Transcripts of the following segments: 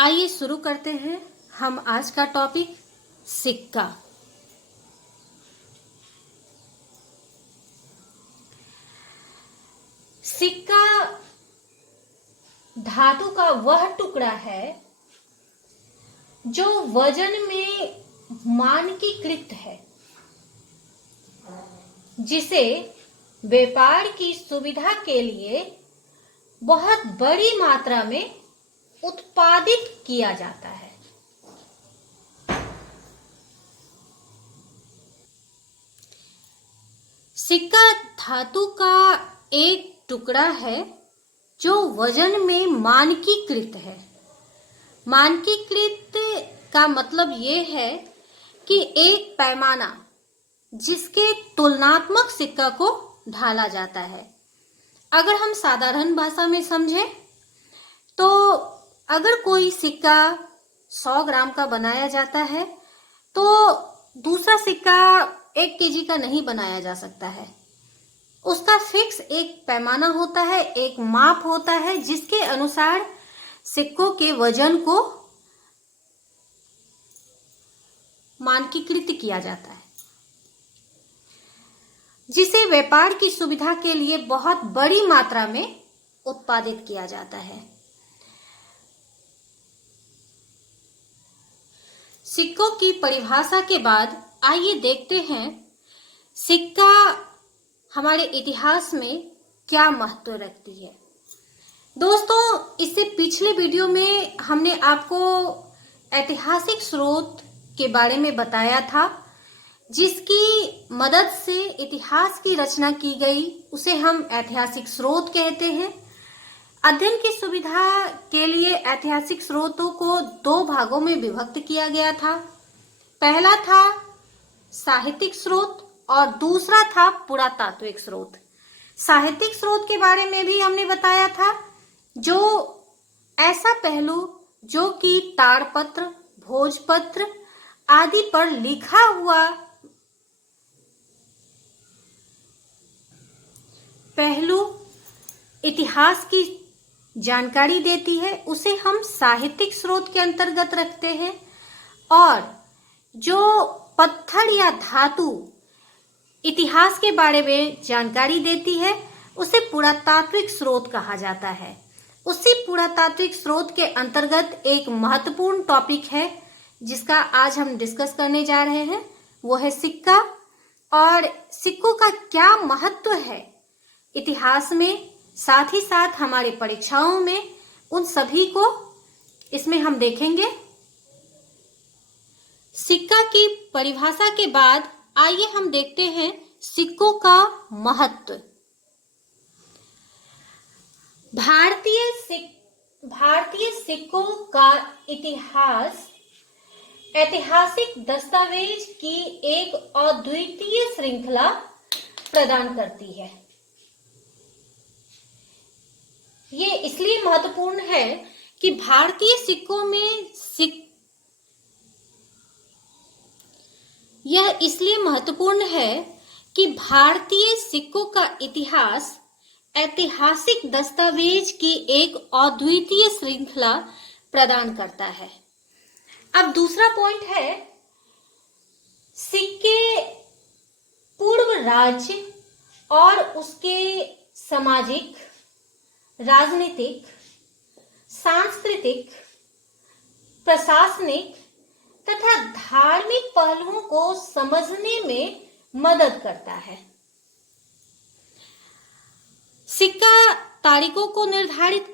आइए शुरू करते हैं हम आज का टॉपिक सिक्का। सिक्का धातु का वह टुकड़ा है जो वजन में मानकीकृत है, जिसे व्यापार की सुविधा के लिए बहुत बड़ी मात्रा में उत्पादित किया जाता है। सिक्का धातु का एक टुकड़ा है जो वजन में मानकीकृत है। मानकीकृत का मतलब ये है कि एक पैमाना जिसके तुलनात्मक सिक्का को ढाला जाता है। अगर हम साधारण भाषा में समझें तो अगर कोई सिक्का 100 ग्राम का बनाया जाता है तो दूसरा सिक्का 1 केजी का नहीं बनाया जा सकता है। उसका फिक्स एक पैमाना होता है, एक माप होता है जिसके अनुसार सिक्कों के वजन को मानकीकृत किया जाता है, जिसे व्यापार की सुविधा के लिए बहुत बड़ी मात्रा में उत्पादित किया जाता है। सिक्कों की परिभाषा के बाद आइए देखते हैं सिक्का हमारे इतिहास में क्या महत्व रखती है। दोस्तों, इससे पिछले वीडियो में हमने आपको ऐतिहासिक स्रोत के बारे में बताया था, जिसकी मदद से इतिहास की रचना की गई, उसे हम ऐतिहासिक स्रोत कहते हैं। अध्ययन की सुविधा के लिए ऐतिहासिक स्रोतों को 2 भागों में विभक्त किया गया था। पहला था साहित्यिक स्रोत और दूसरा था पुरातात्विक स्रोत। साहित्यिक स्रोत के बारे में भी हमने बताया था, जो ऐसा पहलू जो कि ताड़पत्र, भोजपत्र आदि पर लिखा हुआ पहलू इतिहास की जानकारी देती है, उसे हम साहित्यिक स्रोत के अंतर्गत रखते हैं। और जो पत्थर या धातु इतिहास के बारे में जानकारी देती है, उसे पुरातात्विक स्रोत कहा जाता है। उसी पुरातात्विक स्रोत के अंतर्गत एक महत्वपूर्ण टॉपिक है जिसका आज हम डिस्कस करने जा रहे हैं, वो है सिक्का। और सिक्कों का क्या महत्व है इतिहास में, साथ ही साथ हमारे परीक्षाओं में, उन सभी को इसमें हम देखेंगे। सिक्का की परिभाषा के बाद आइए हम देखते हैं सिक्कों का महत्व। भारतीय सिक्कों का इतिहास ऐतिहासिक दस्तावेज की एक अद्वितीय श्रृंखला प्रदान करती है। ये इसलिए महत्वपूर्ण है कि भारतीय सिक्कों में यह इसलिए महत्वपूर्ण है कि भारतीय सिक्कों का इतिहास ऐतिहासिक दस्तावेज की एक अद्वितीय श्रृंखला प्रदान करता है। अब दूसरा पॉइंट है, सिक्के पूर्व राज्य और उसके सामाजिक, राजनीतिक, सांस्कृतिक, प्रशासनिक तथा धार्मिक पहलुओं को समझने में मदद करता है। सिक्का तारीखों को निर्धारित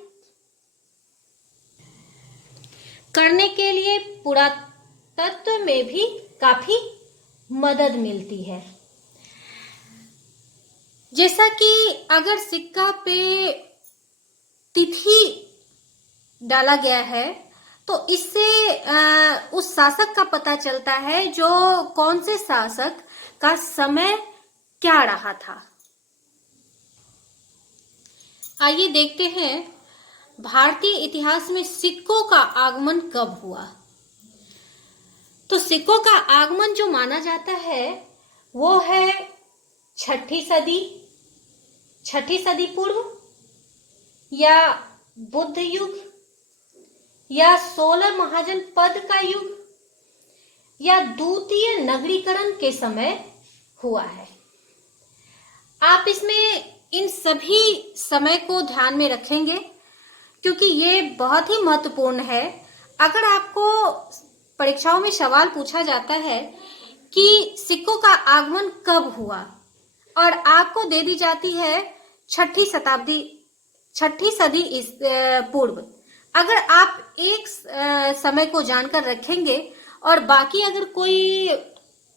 करने के लिए पुरातत्व में भी काफी मदद मिलती है। जैसा कि अगर सिक्का पे तिथि डाला गया है तो इससे उस शासक का पता चलता है जो कौन से शासक का समय क्या रहा था। आइए देखते हैं भारतीय इतिहास में सिक्कों का आगमन कब हुआ। तो सिक्कों का आगमन जो माना जाता है वो है 6ठी सदी पूर्व या बुद्ध युग या 16 महाजन पद का युग या द्वितीय नगरीकरण के समय हुआ है। आप इसमें इन सभी समय को ध्यान में रखेंगे क्योंकि ये बहुत ही महत्वपूर्ण है। अगर आपको परीक्षाओं में सवाल पूछा जाता है कि सिक्कों का आगमन कब हुआ और आपको दे दी जाती है छठी सदी पूर्व, अगर आप एक समय को जानकर रखेंगे और बाकी अगर कोई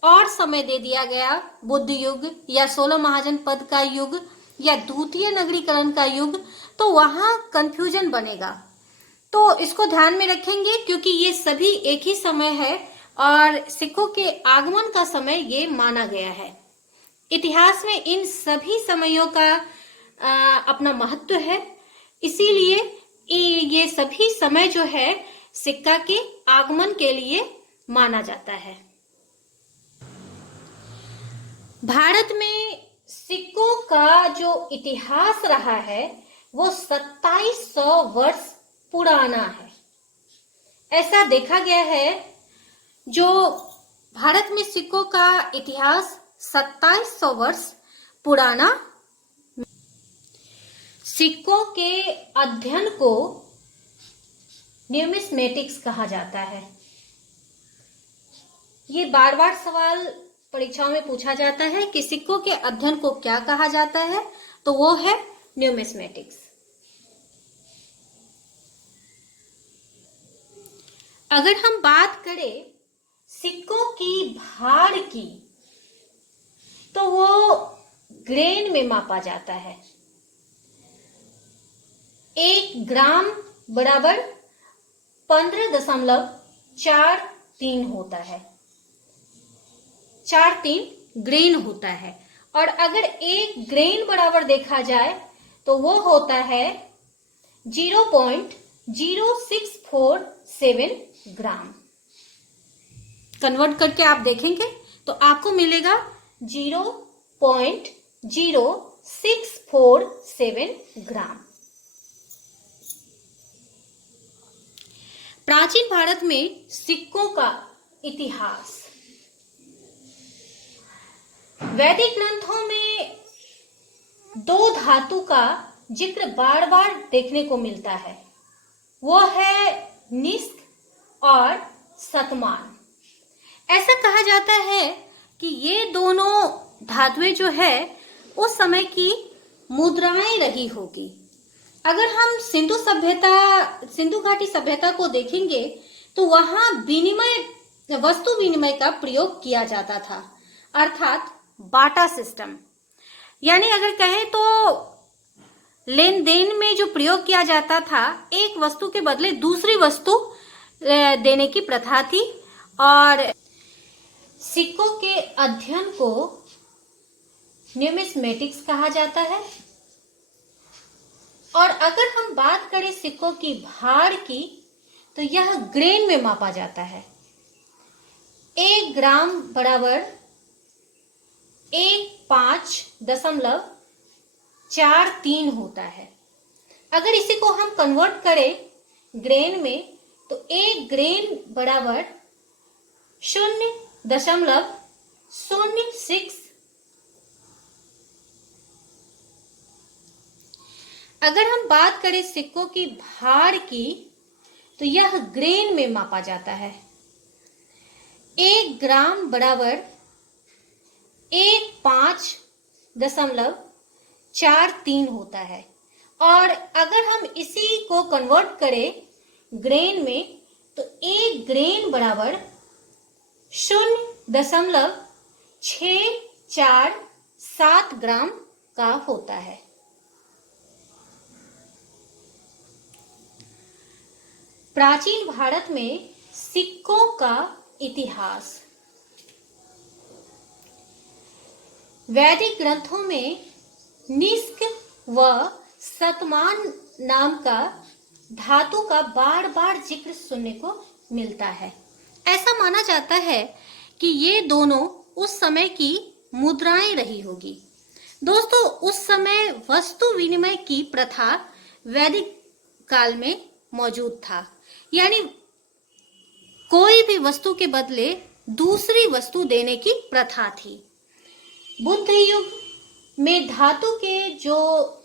और समय दे दिया गया, बुद्ध युग या 16 महाजन पद का युग या द्वितीय नगरीकरण का युग, तो वहां कंफ्यूजन बनेगा। तो इसको ध्यान में रखेंगे क्योंकि ये सभी एक ही समय है और सिक्कों के आगमन का समय ये माना गया है। इतिहास में इन सभी समयों का अपना महत्व है, इसीलिए ये सभी समय जो है सिक्का के आगमन के लिए माना जाता है। भारत में सिक्कों का जो इतिहास रहा है वो 2700 वर्ष पुराना है। ऐसा देखा गया है जो भारत में सिक्कों का इतिहास 2700 वर्ष पुराना। सिक्कों के अध्ययन को न्यूमिस्मेटिक्स कहा जाता है। ये बार बार सवाल परीक्षाओं में पूछा जाता है कि सिक्कों के अध्ययन को क्या कहा जाता है, तो वो है न्यूमिस्मेटिक्स। अगर हम बात करें सिक्कों की भार की, तो वो ग्रेन में मापा जाता है। 1 ग्राम बराबर 15.43 होता है, 43 ग्रेन होता है। और अगर 1 ग्रेन बराबर देखा जाए तो वो होता है 0.0647 ग्राम। कन्वर्ट करके आप देखेंगे तो आपको मिलेगा 0.0647 ग्राम। प्राचीन भारत में सिक्कों का इतिहास, वैदिक ग्रंथों में 2 धातु का जिक्र बार बार देखने को मिलता है, वो है निष्क और शतमान। ऐसा कहा जाता है कि ये दोनों धातुएं जो है उस समय की मुद्राएं रही होगी। अगर हम सिंधु घाटी सभ्यता को देखेंगे तो वहां वस्तु विनिमय का प्रयोग किया जाता था, अर्थात बाटा सिस्टम। यानी अगर कहें तो लेन देन में जो प्रयोग किया जाता था, एक वस्तु के बदले दूसरी वस्तु देने की प्रथा थी। और सिक्कों के अध्ययन को न्यूमिस्मेटिक्स कहा जाता है। और अगर हम बात करें सिक्कों की भार की, तो यह ग्रेन में मापा जाता है। 1 ग्राम बराबर 15.43 होता है। अगर इसी को हम कन्वर्ट करें ग्रेन में तो 1 ग्रेन बराबर 0.06। अगर हम बात करें सिक्कों की भार की तो यह ग्रेन में मापा जाता है। 1 ग्राम बराबर 15.43 होता है। और अगर हम इसी को कन्वर्ट करें ग्रेन में तो 1 ग्रेन बराबर 0.647 ग्राम का होता है। प्राचीन भारत में सिक्कों का इतिहास, वैदिक ग्रंथों में निष्क व शतमान नाम का धातु का बार बार जिक्र सुनने को मिलता है। ऐसा माना जाता है कि ये दोनों उस समय की मुद्राएं रही होगी। दोस्तों, उस समय वस्तु विनिमय की प्रथा वैदिक काल में मौजूद था, यानी कोई भी वस्तु के बदले दूसरी वस्तु देने की प्रथा थी। बुद्ध युग में धातु के जो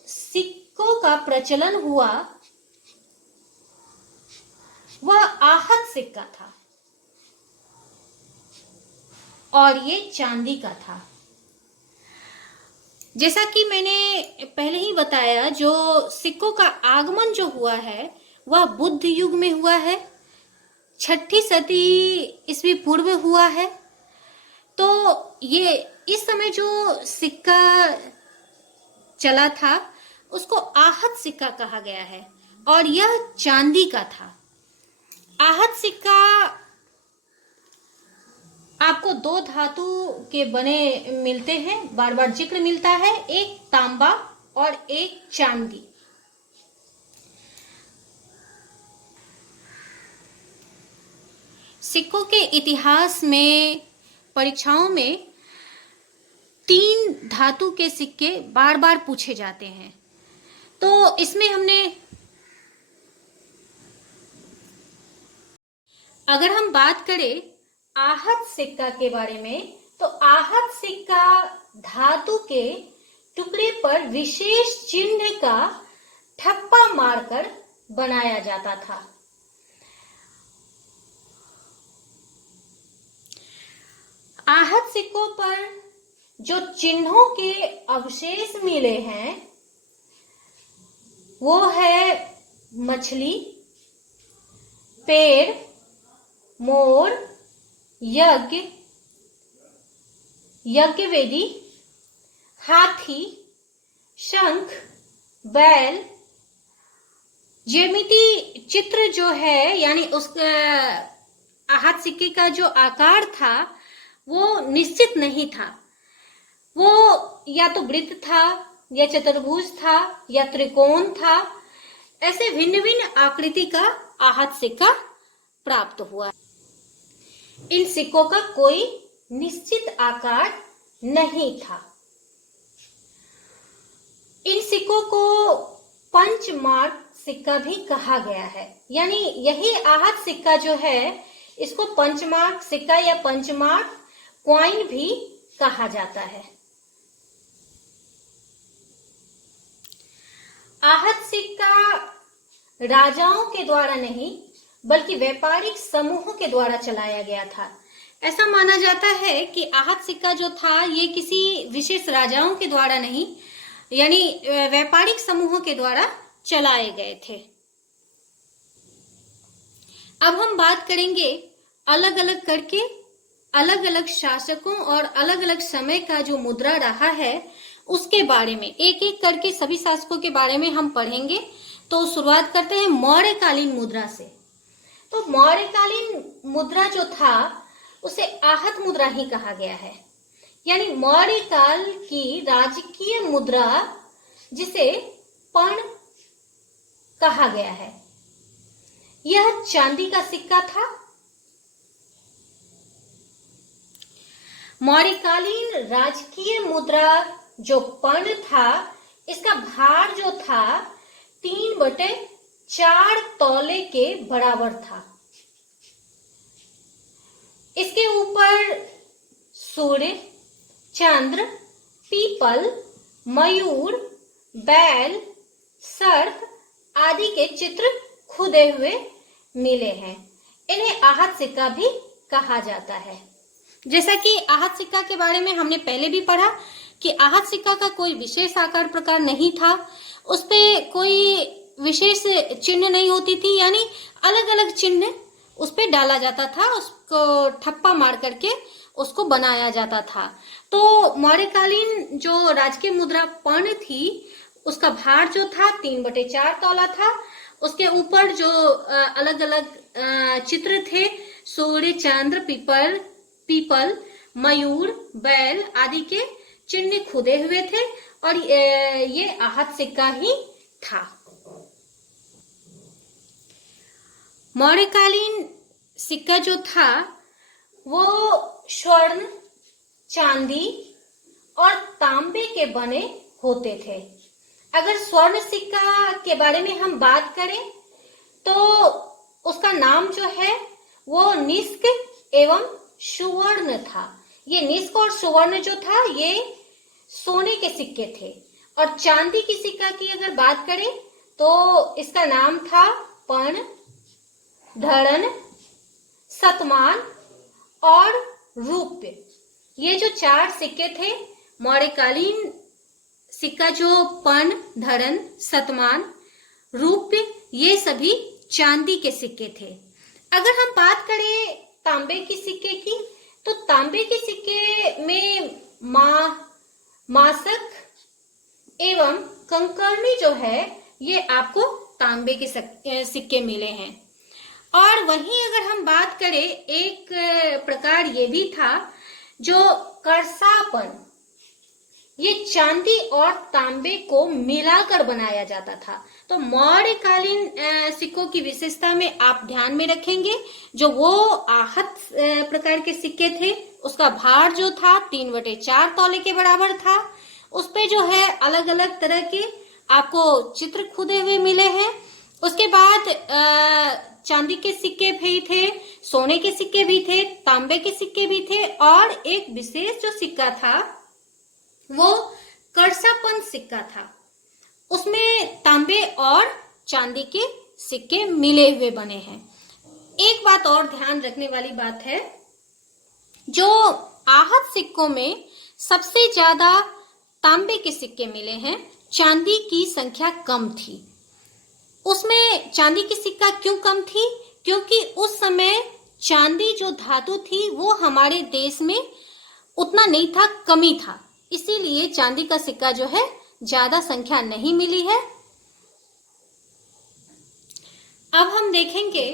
सिक्कों का प्रचलन हुआ वह आहत सिक्का था और ये चांदी का था। जैसा कि मैंने पहले ही बताया, जो सिक्कों का आगमन जो हुआ है वह बुद्ध युग में हुआ है, 6ठी सदी ईस्वी पूर्व हुआ है। तो ये इस समय जो सिक्का चला था उसको आहत सिक्का कहा गया है और यह चांदी का था। आहत सिक्का आपको 2 धातु के बने मिलते हैं, बार बार जिक्र मिलता है, एक तांबा और एक चांदी। सिक्कों के इतिहास में परीक्षाओं में 3 धातु के सिक्के बार बार पूछे जाते हैं। तो इसमें हमने, अगर हम बात करें आहत सिक्का के बारे में, तो आहत सिक्का धातु के टुकड़े पर विशेष चिन्ह का ठप्पा मारकर बनाया जाता था। आहत सिक्कों पर जो चिन्हों के अवशेष मिले हैं वो है मछली, पेड़, मोर, यज्ञ, यज्ञवेदी, हाथी, शंख, बैल। ज्यामिति चित्र जो है, यानी उस आहत सिक्के का जो आकार था वो निश्चित नहीं था। वो या तो वृत्त था या चतुर्भुज था या त्रिकोण था। ऐसे भिन्न भिन्न आकृति का आहत सिक्का प्राप्त हुआ। इन सिक्कों का कोई निश्चित आकार नहीं था। इन सिक्कों को पंचमार्क सिक्का भी कहा गया है, यानी यही आहत सिक्का जो है इसको पंचमार्क सिक्का या पंचमार्क कॉइन भी कहा जाता है। आहत सिक्का राजाओं के द्वारा नहीं बल्कि व्यापारिक समूहों के द्वारा चलाया गया था। ऐसा माना जाता है कि आहत सिक्का जो था ये किसी विशेष राजाओं के द्वारा नहीं, यानी व्यापारिक समूहों के द्वारा चलाए गए थे। अब हम बात करेंगे अलग अलग करके अलग अलग शासकों और अलग अलग समय का जो मुद्रा रहा है उसके बारे में। एक एक करके सभी शासकों के बारे में हम पढ़ेंगे। तो शुरुआत करते हैं मौर्यकालीन मुद्रा से। तो मौर्यकालीन मुद्रा जो था उसे आहत मुद्रा ही कहा गया है, यानी मौर्य काल की राजकीय मुद्रा जिसे पण कहा गया है। यह चांदी का सिक्का था। मौर्यकालीन राजकीय मुद्रा जो पण था इसका भार जो था 3/4 तौले के बराबर था। इसके ऊपर सूर्य, चंद्र, पीपल, मयूर, बैल, सर्प आदि के चित्र खुदे हुए मिले हैं। इन्हें आहत सिक्का भी कहा जाता है। जैसा कि आहत सिक्का के बारे में हमने पहले भी पढ़ा कि आहत सिक्का का कोई विशेष आकार प्रकार नहीं था, उस पे कोई विशेष चिन्ह नहीं होती थी, यानी अलग अलग चिन्ह उस पे डाला जाता था, उसको ठप्पा मार करके उसको बनाया जाता था। तो मौर्यकालीन जो राजकीय मुद्रा पण थी उसका भार जो था 3/4 तौला था। उसके ऊपर जो अलग अलग चित्र थे, सूर्य, चंद्र, पीपल, मयूर, बैल आदि के चिन्ह खुदे हुए थे और ये आहत सिक्का ही था। मौर्यकालीन सिक्का जो था वो स्वर्ण, चांदी और तांबे के बने होते थे। अगर स्वर्ण सिक्का के बारे में हम बात करें तो उसका नाम जो है वो निष्क एवं सुवर्ण था। ये निष्क और सुवर्ण जो था ये सोने के सिक्के थे। और चांदी की सिक्का की अगर बात करें तो इसका नाम था पण, धड़न, शतमान और रूप्य। ये जो 4 सिक्के थे, मौर्यकालीन सिक्का जो पण, धड़न, शतमान, रूप्य, ये सभी चांदी के सिक्के थे। अगर हम बात करें तांबे की सिक्के की तो तांबे के सिक्के में मासक एवं कंकरनी जो है ये आपको तांबे के सिक्के मिले हैं। और वहीं अगर हम बात करें एक प्रकार ये भी था जो करसापन, ये चांदी और तांबे को मिलाकर बनाया जाता था। तो मौर्यकालीन सिक्कों की विशेषता में आप ध्यान में रखेंगे जो वो आहत प्रकार के सिक्के थे उसका भार जो था 3/4 तौले के बराबर था। उस पे जो है अलग अलग तरह के आपको चित्र खुदे हुए मिले हैं। उसके बाद चांदी के सिक्के भी थे, सोने के सिक्के भी थे, तांबे के सिक्के भी थे और एक विशेष जो सिक्का था वो करसापन सिक्का था। उसमें तांबे और चांदी के सिक्के मिले हुए बने हैं। एक बात और ध्यान रखने वाली बात है, जो आहत सिक्कों में सबसे ज्यादा तांबे के सिक्के मिले हैं, चांदी की संख्या कम थी। उसमें चांदी की सिक्का क्यों कम थी? क्योंकि उस समय चांदी जो धातु थी वो हमारे देश में उतना नहीं था, कमी था, इसीलिए चांदी का सिक्का जो है ज्यादा संख्या नहीं मिली है। अब हम देखेंगे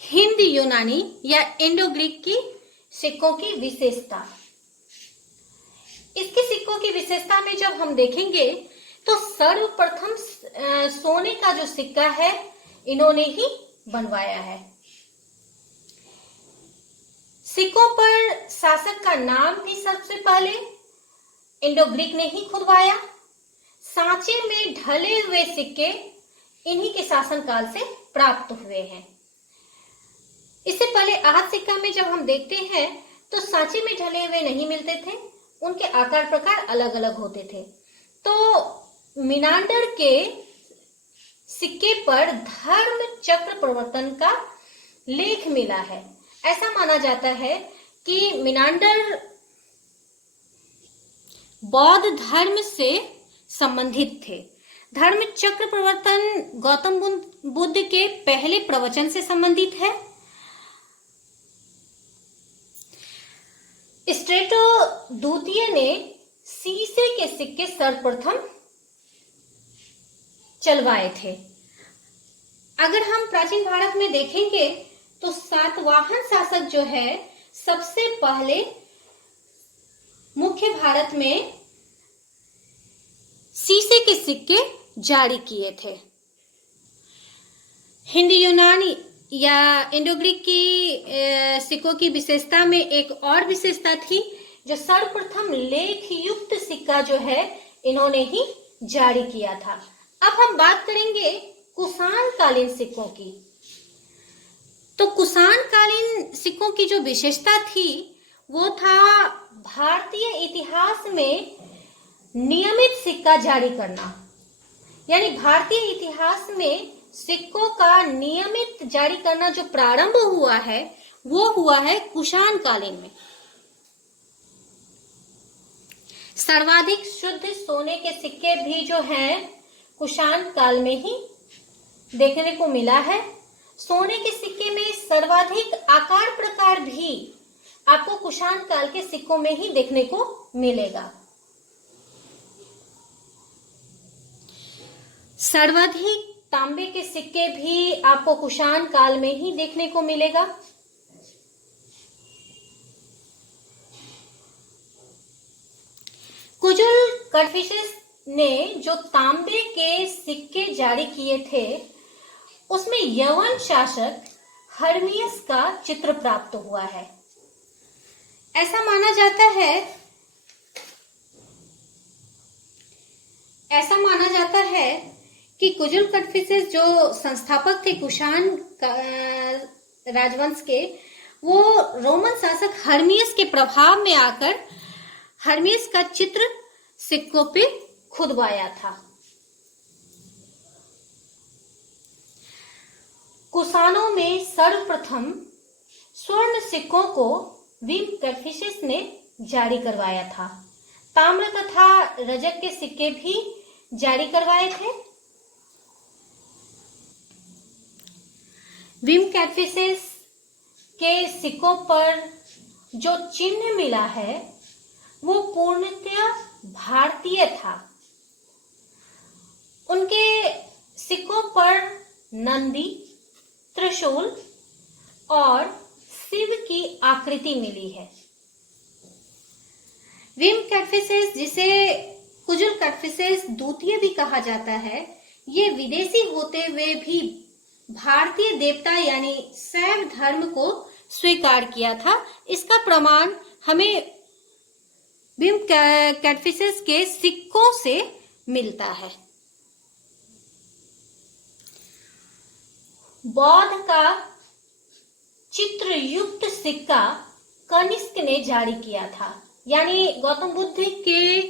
हिंद यूनानी या इंडो ग्रीक की सिक्कों की विशेषता। इसके सिक्कों की विशेषता में जब हम देखेंगे तो सर्वप्रथम सोने का जो सिक्का है इन्होंने ही बनवाया है। सिक्कों पर शासक का नाम भी सबसे पहले इंडो ग्रीक ने ही खुदवाया। सांचे में ढले हुए सिक्के इन्हीं के शासनकाल से प्राप्त हुए हैं। इससे पहले आहत सिक्का में जब हम देखते हैं तो सांचे में ढले हुए नहीं मिलते थे, उनके आकार प्रकार अलग अलग होते थे। तो मिनांडर के सिक्के पर धर्म चक्र प्रवर्तन का लेख मिला है। ऐसा माना जाता है कि मिनांडर बौद्ध धर्म से संबंधित थे। धर्म चक्र प्रवर्तन गौतम बुद्ध के पहले प्रवचन से संबंधित है। स्ट्रेटो द्वितीय ने शीशे के सिक्के सर्वप्रथम चलवाए थे। अगर हम प्राचीन भारत में देखेंगे तो सातवाहन शासक जो है सबसे पहले मुख्य भारत में शीशे के सिक्के जारी किए थे। हिंदी यूनानी या इंडो ग्रीक की सिक्कों की विशेषता में एक और विशेषता थी, जो सर्वप्रथम लेख युक्त सिक्का जो है इन्होंने ही जारी किया था। अब हम बात करेंगे कुषाण कालीन सिक्कों की। तो कुषाण कालीन सिक्कों की जो विशेषता थी वो था भारतीय इतिहास में नियमित सिक्का जारी करना। यानी भारतीय इतिहास में सिक्कों का नियमित जारी करना जो प्रारंभ हुआ है वो हुआ है कुषाण कालीन में। सर्वाधिक शुद्ध सोने के सिक्के भी जो हैं कुषाण काल में ही देखने को मिला है। सोने के सिक्के में सर्वाधिक आकार प्रकार भी आपको कुषाण काल के सिक्कों में ही देखने को मिलेगा। सर्वाधिक तांबे के सिक्के भी आपको कुषाण काल में ही देखने को मिलेगा। कुजुल कन्फ्यूशियस ने जो तांबे के सिक्के जारी किए थे उसमें यवन शासक हर्मियस का चित्र प्राप्त हुआ है। ऐसा माना जाता है कि कुजुल कटफिसेस जो संस्थापक थे कुषाण राजवंश के, वो रोमन शासक हर्मियस के प्रभाव में आकर हर्मियस का चित्र सिक्कों पे खुदवाया था। कुषाणों में सर्वप्रथम स्वर्ण सिक्कों को विम कटफिसेस ने जारी करवाया था। ताम्र तथा रजत के सिक्के भी जारी करवाए थे। विम कैटफिसेस के सिक्कों पर जो चिन्ह मिला है वो पूर्णतया भारतीय था। उनके सिक्कों पर नंदी, त्रिशूल और शिव की आकृति मिली है। विम कैटफिसेस, जिसे कुजुल कटफिसेस द्वितीय भी कहा जाता है, ये विदेशी होते हुए भी भारतीय देवता यानी शैव धर्म को स्वीकार किया था। इसका प्रमाण हमें विम कैटफिसेस के सिक्कों से मिलता है। बौद्ध का चित्रयुक्त सिक्का कनिष्क ने जारी किया था, यानी गौतम बुद्ध के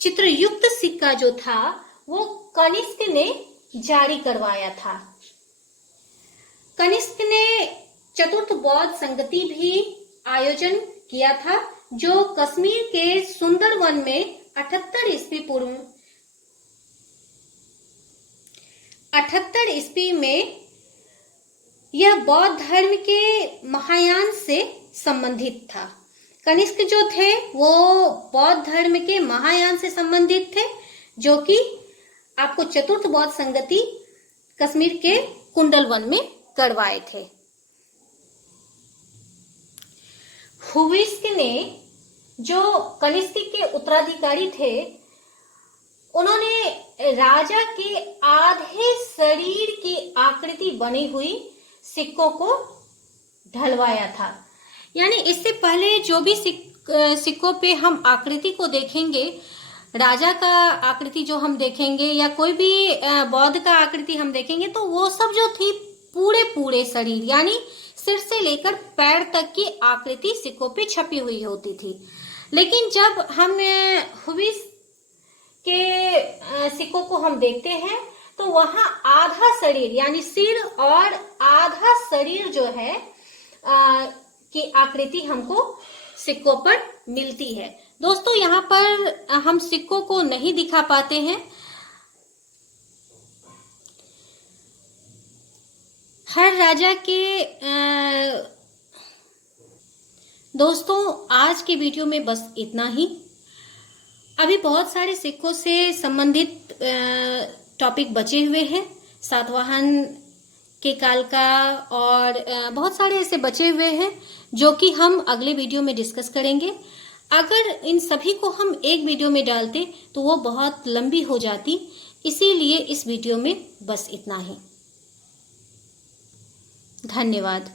चित्रयुक्त सिक्का जो था वो कनिष्क ने जारी करवाया था। कनिष्क ने चतुर्थ बौद्ध संगति भी आयोजन किया था, जो कश्मीर के सुंदरवन में 78 ईस्वी में यह बौद्ध धर्म के महायान से संबंधित था। कनिष्क जो थे वो बौद्ध धर्म के महायान से संबंधित थे, जो कि आपको चतुर्थ बौद्ध संगति कश्मीर के कुंडलवन में करवाए थे। हुविस्क ने, जो कनिष्क के उत्तराधिकारी थे, उन्होंने राजा के आधे शरीर की आकृति बनी हुई सिक्कों को ढलवाया था। यानी इससे पहले जो भी सिक्कों पे हम आकृति को देखेंगे, राजा का आकृति जो हम देखेंगे या कोई भी बौद्ध का आकृति हम देखेंगे, तो वो सब जो थी पूरे शरीर यानी सिर से लेकर पैर तक की आकृति सिक्कों पे छपी हुई होती थी। लेकिन जब हम हुविस के सिक्कों को हम देखते हैं तो वहां आधा शरीर यानी सिर और आधा शरीर जो है की आकृति हमको सिक्कों पर मिलती है। दोस्तों, यहाँ पर हम सिक्कों को नहीं दिखा पाते हैं। हर राजा के दोस्तों, आज के वीडियो में बस इतना ही। अभी बहुत सारे सिक्कों से संबंधित टॉपिक बचे हुए हैं, सातवाहन के काल का और बहुत सारे ऐसे बचे हुए हैं जो कि हम अगले वीडियो में डिस्कस करेंगे। अगर इन सभी को हम एक वीडियो में डालते तो वो बहुत लंबी हो जाती, इसीलिए इस वीडियो में बस इतना ही। धन्यवाद।